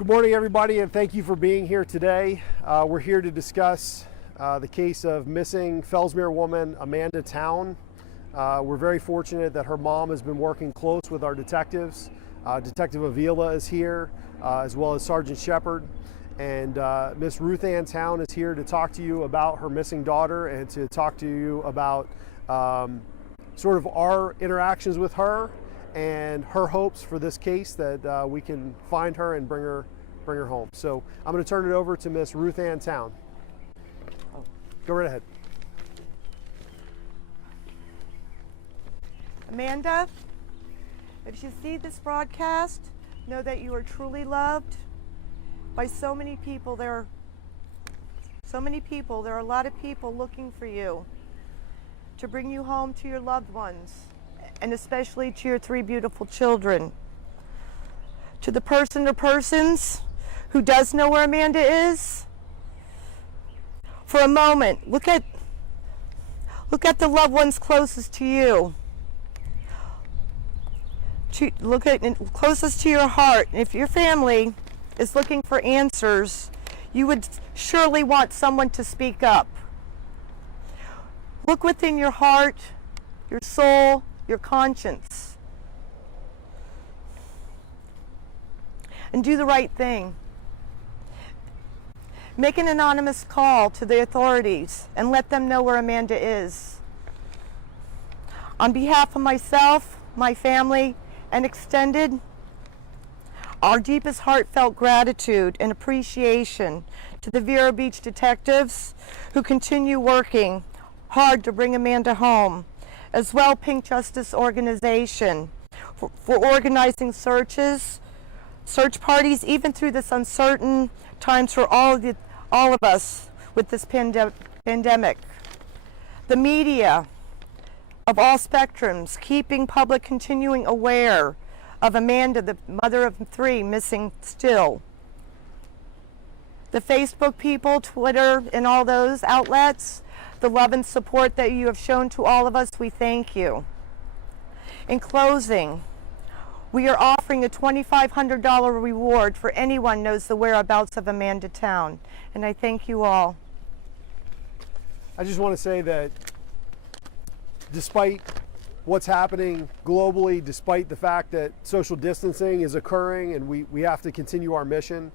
Good morning, everybody, and thank you for being here today. We're here to discuss the case of missing Fellsmere woman Amanda Town. We're very fortunate that her mom has been working close with our detectives. Detective Avila is here, as well as Sergeant Shepard. And Miss Ruth Ann Town is here to talk to you about her missing daughter and to talk to you about sort of our interactions with her and her hopes for this case that we can find her and bring her home. So I'm going to turn it over to Miss Ruth Ann Town. Go right ahead. Amanda, if you see this broadcast, know that you are truly loved by so many people. There are a lot of people looking for you to bring you home to your loved ones, and especially to your 3 beautiful children. To the person or persons who does know where Amanda is, for a moment, look at the loved ones closest to you. Look at closest to your heart. If your family is looking for answers, you would surely want someone to speak up. Look within your heart, your soul, your conscience, and do the right thing. Make an anonymous call to the authorities and let them know where Amanda is. On behalf of myself, my family, and extended, our deepest heartfelt gratitude and appreciation to the Vero Beach detectives who continue working hard to bring Amanda home, as well Pink Justice Organization for organizing search parties, even through this uncertain times for all of us with this pandemic. The media of all spectrums, keeping public continuing aware of Amanda, the mother of 3, missing still. The Facebook people, Twitter, and all those outlets, the love and support that you have shown to all of us, we thank you. In closing, we are offering a $2,500 reward for anyone who knows the whereabouts of Amanda Town, and I thank you all. I just want to say that despite what's happening globally, despite the fact that social distancing is occurring and we have to continue our mission,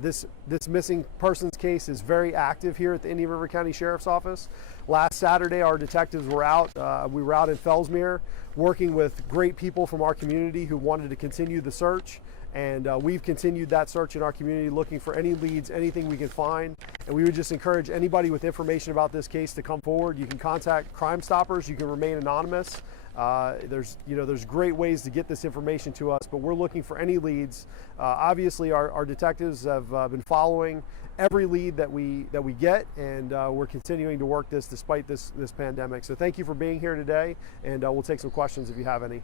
this missing persons case is very active here at the Indian River County Sheriff's Office. Last Saturday, our detectives were out. We were out in Fellsmere working with great people from our community who wanted to continue the search. And we've continued that search in our community, looking for any leads, anything we can find. And we would just encourage anybody with information about this case to come forward. You can contact Crime Stoppers. You can remain anonymous. There's great ways to get this information to us, but we're looking for any leads. Obviously, our detectives have been following every lead that we get, and we're continuing to work this despite this pandemic. So thank you for being here today, and we'll take some questions if you have any.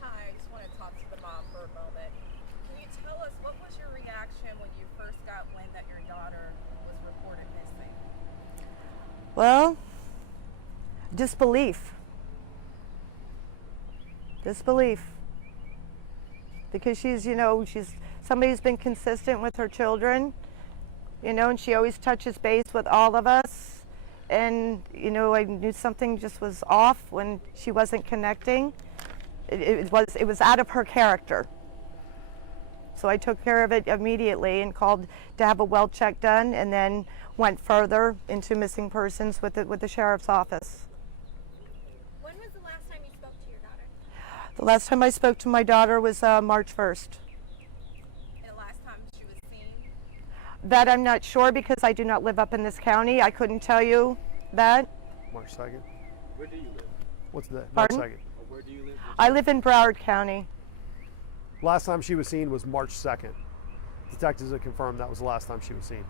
Hi, I just want to talk to the mom for a moment. Can you tell us, what was your reaction when you first got wind that your daughter was reported missing? Well, disbelief, because she's somebody who's been consistent with her children, and she always touches base with all of us, and I knew something just was off when she wasn't connecting. It was out of her character, so I took care of it immediately and called to have a well check done, and then went further into missing persons with the sheriff's office. The last time I spoke to my daughter was March 1st. And the last time she was seen? That I'm not sure, because I do not live up in this county. I couldn't tell you that. March 2nd. Where do you live? What's that? Pardon? March 2nd. Or where do you live? I live in Broward County. Last time she was seen was March 2nd. Detectives have confirmed that was the last time she was seen.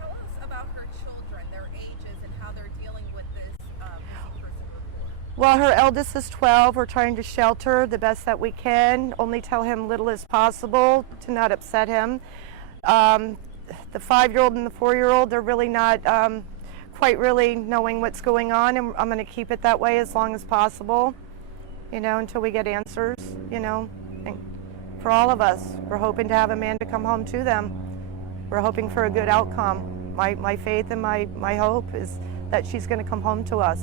Tell us about her children, their ages, and how they're dealing with this missing person report. Well, her eldest is 12. We're trying to shelter the best that we can, only tell him little as possible to not upset him. The 5-year-old and the 4-year-old, they're really not quite really knowing what's going on, and I'm going to keep it that way as long as possible, until we get answers, and for all of us. We're hoping to have Amanda come home to them. We're hoping for a good outcome. My faith and my hope is that she's going to come home to us.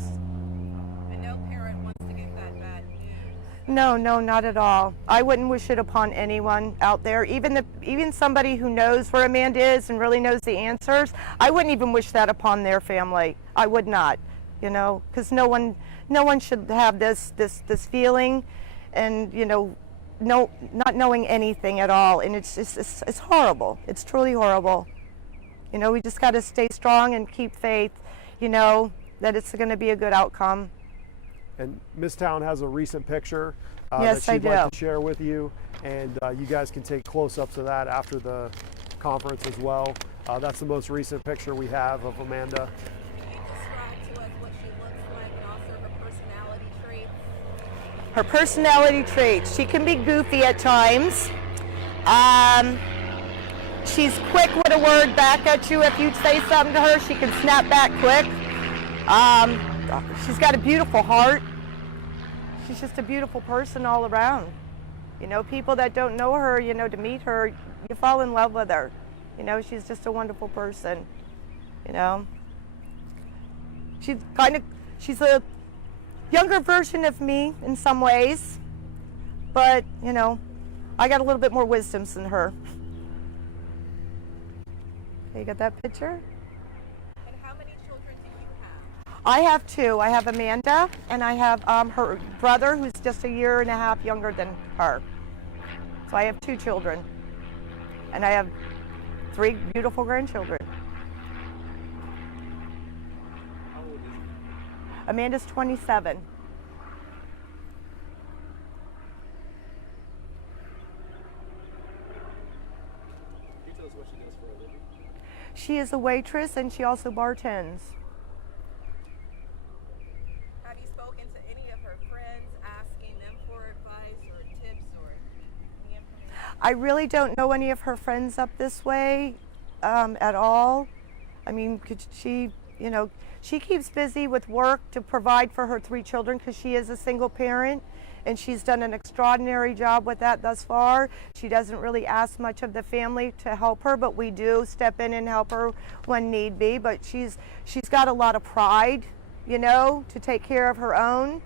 And no parent wants to get that bad news. No, not at all. I wouldn't wish it upon anyone out there, even somebody who knows where Amanda is and really knows the answers. I wouldn't even wish that upon their family. I would not, because no one should have this feeling, and not knowing anything at all. And it's horrible. It's truly horrible. We just got to stay strong and keep faith, that it's going to be a good outcome. And Miss Town has a recent picture that Yes, I she'd like do. to share with you, and you guys can take close-ups of that after the conference as well. That's the most recent picture we have of Amanda. Can you describe to us what she looks like and also her personality traits? Her personality traits. She can be goofy at times. She's quick with a word back at you. If you say something to her, she can snap back quick. She's got a beautiful heart. She's just a beautiful person all around. People that don't know her, to meet her, you fall in love with her. She's just a wonderful person. She's a younger version of me in some ways, but I got a little bit more wisdom than her. Okay, you got that picture? And how many children do you have? I have two. I have Amanda, and I have her brother, who's just a year and a half younger than her. So I have two children, and I have 3 beautiful grandchildren. How old is he? Amanda's 27. Can you tell us what she does for a living? She is a waitress, and she also bartends. Have you spoken to any of her friends, asking them for advice or tips or any information? I really don't know any of her friends up this way at all. I mean, she keeps busy with work to provide for her 3 children because she is a single parent, and she's done an extraordinary job with that thus far. She doesn't really ask much of the family to help her, but we do step in and help her when need be. But she's got a lot of pride, to take care of her own.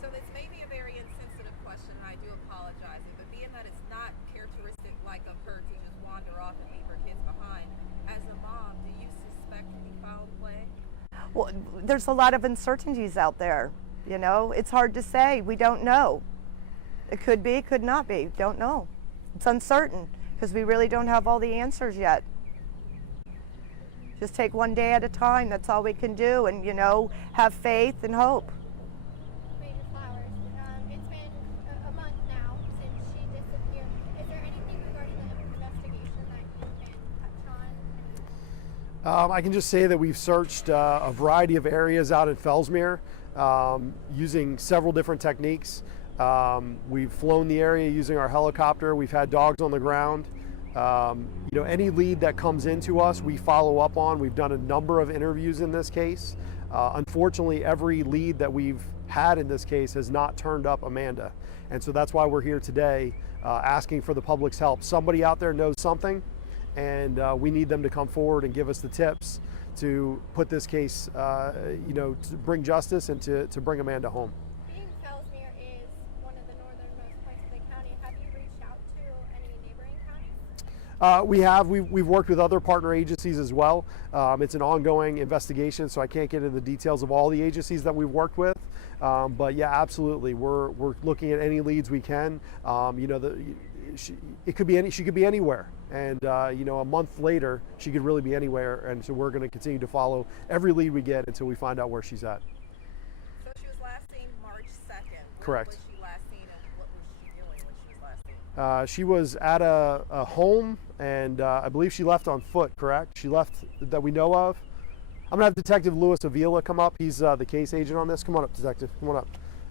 So this may be a very insensitive question, and I do apologize, but being that it's not characteristic like of her to just wander off and leave her kids behind, as a mom, do you suspect any foul play? Well, there's a lot of uncertainties out there. It's hard to say. We don't know. It could be, it could not be. Don't know. It's uncertain because we really don't have all the answers yet. Just take one day at a time. That's all we can do, and have faith and hope. Major Flowers. It's been a month now since she disappeared. Is there anything regarding the investigation that you can touch on? I can just say that we've searched a variety of areas out in Fellsmere using several different techniques. We've flown the area using our helicopter. We've had dogs on the ground. Any lead that comes into us, we follow up on. We've done a number of interviews in this case. Unfortunately, every lead that we've had in this case has not turned up Amanda. And so that's why we're here today asking for the public's help. Somebody out there knows something, and we need them to come forward and give us the tips to put this case, to bring justice and to bring Amanda home. Being Fellsmere is one of the northernmost points of the county, have you reached out to any neighboring counties? We've worked with other partner agencies as well. It's an ongoing investigation, so I can't get into the details of all the agencies that we've worked with. But yeah, absolutely, we're looking at any leads we can. She could be anywhere, and a month later she could really be anywhere, and so we're going to continue to follow every lead we get until we find out where she's at. So she was last seen March 2nd. Correct. When was she last seen, and what was she doing when she was last seen? She was at a home, and I believe she left on foot, correct? She left that we know of. I'm going to have Detective Louis Avila come up. He's the case agent on this. Come on up, Detective. Come on up.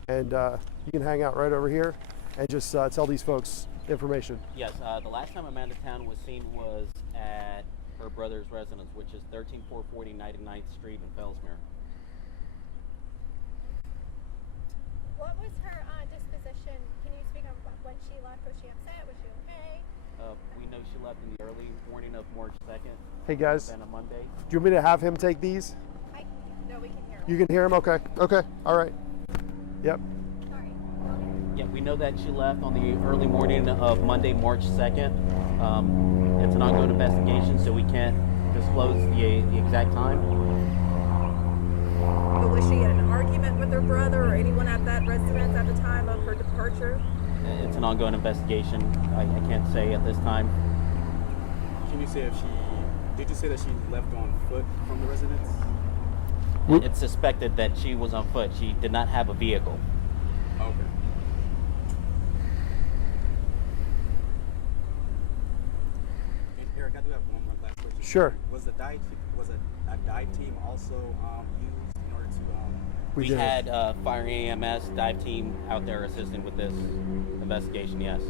And you can hang out right over here and just tell these folks information. Yes, the last time Amanda Town was seen was at her brother's residence, which is 13440 99th Street in Fellsmere. What was her disposition? Can you speak on when when she left? Was she upset? Was she okay? We know she left in the early morning of March 2nd. Hey guys, Then a Monday. do you want me to have him take these? No, we can hear. You can hear him? Okay. Okay. All right. Yep. Sorry. Yeah, we know that she left on the early morning of Monday, March 2nd. It's an ongoing investigation, so we can't disclose the exact time. But was she in an argument with her brother or anyone at that residence at the time of her departure? It's an ongoing investigation. I can't say at this time. Can you say if she? Did you say that she left on foot from the residence? It's suspected that she was on foot. She did not have a vehicle. Okay. And Eric, I do have one more last question. Sure. Was a dive team also used in order to? We did. had fire EMS dive team out there assisting with this investigation, yes.